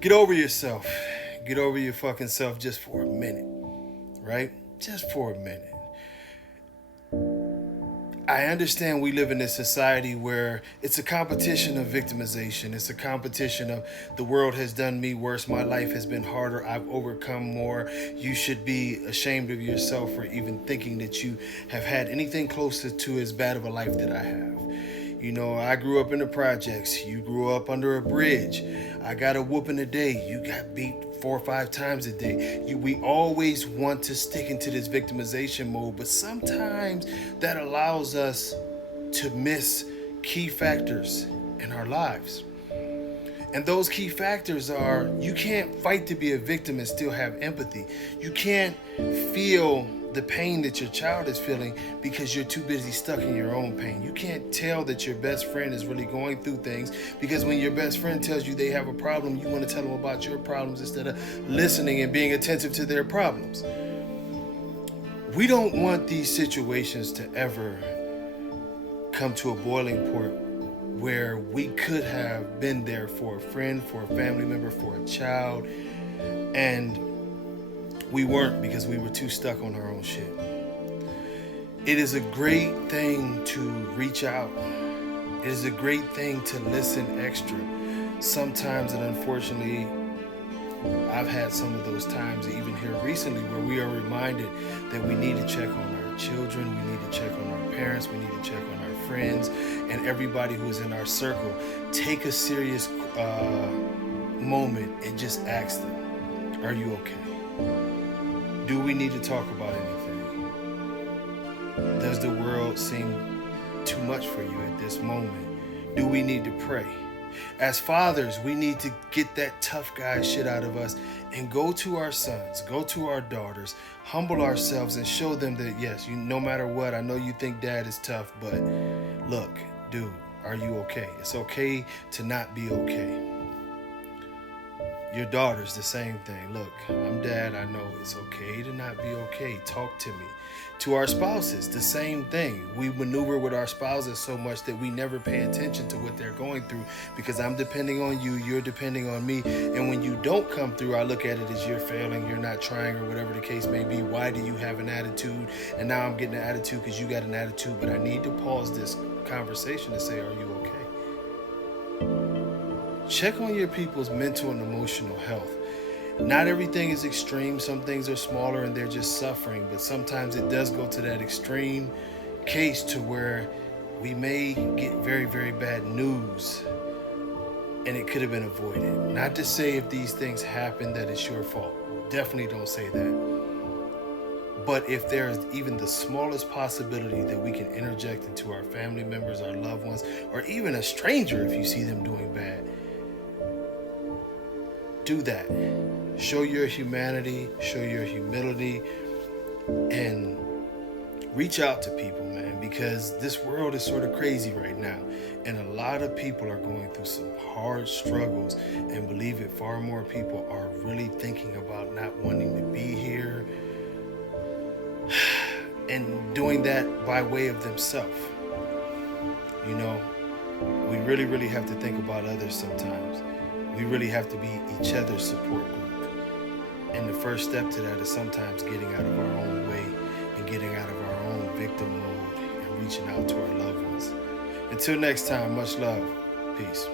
Get over yourself. Get over your fucking self just for a minute, right? Just for a minute. I understand we live in a society where it's a competition of victimization. It's a competition of the world has done me worse. My life has been harder. I've overcome more. You should be ashamed of yourself for even thinking that you have had anything closer to as bad of a life that I have. You know, I grew up in the projects. You grew up under a bridge. I got a whooping a day. You got beat 4 or 5 times a day. We always want to stick into this victimization mode, but sometimes that allows us to miss key factors in our lives. And those key factors are you can't fight to be a victim and still have empathy. You can't feel the pain that your child is feeling because you're too busy stuck in your own pain. You can't tell that your best friend is really going through things because when your best friend tells you they have a problem, you want to tell them about your problems instead of listening and being attentive to their problems. We don't want these situations to ever come to a boiling point where we could have been there for a friend, for a family member, for a child, and we weren't because we were too stuck on our own shit. It is a great thing to reach out. It is a great thing to listen extra. Sometimes, and unfortunately, I've had some of those times, even here recently, where we are reminded that we need to check on our children, we need to check on our parents, we need to check on our friends, and everybody who's in our circle. Take a serious moment and just ask them, are you okay? Do we need to talk about anything? Does the world seem too much for you at this moment? Do we need to pray? As fathers, we need to get that tough guy shit out of us and go to our sons, go to our daughters, humble ourselves and show them that, yes, no matter what, I know you think dad is tough, but look, dude, are you okay? It's okay to not be okay. Your daughter's the same thing. Look, I'm dad. I know it's okay to not be okay. Talk to me. To our spouses, the same thing. We maneuver with our spouses so much that we never pay attention to what they're going through because I'm depending on you, you're depending on me. And when you don't come through, I look at it as you're failing, you're not trying, or whatever the case may be. Why do you have an attitude? And now I'm getting an attitude because you got an attitude. But I need to pause this conversation and say, are you okay? Check on your people's mental and emotional health. Not everything is extreme. Some things are smaller and they're just suffering. But sometimes it does go to that extreme case to where we may get very, very bad news and it could have been avoided. Not to say if these things happen that it's your fault. Definitely don't say that. But if there is even the smallest possibility that we can interject into our family members, our loved ones, or even a stranger if you see them doing bad, do that. Show your humanity, show your humility, and reach out to people, man, because this world is sort of crazy right now. And a lot of people are going through some hard struggles, and believe it, far more people are really thinking about not wanting to be here and doing that by way of themselves. You know, we really, really have to think about others sometimes. We really have to be each other's support group. And the first step to that is sometimes getting out of our own way and getting out of our own victim mode and reaching out to our loved ones. Until next time, much love. Peace.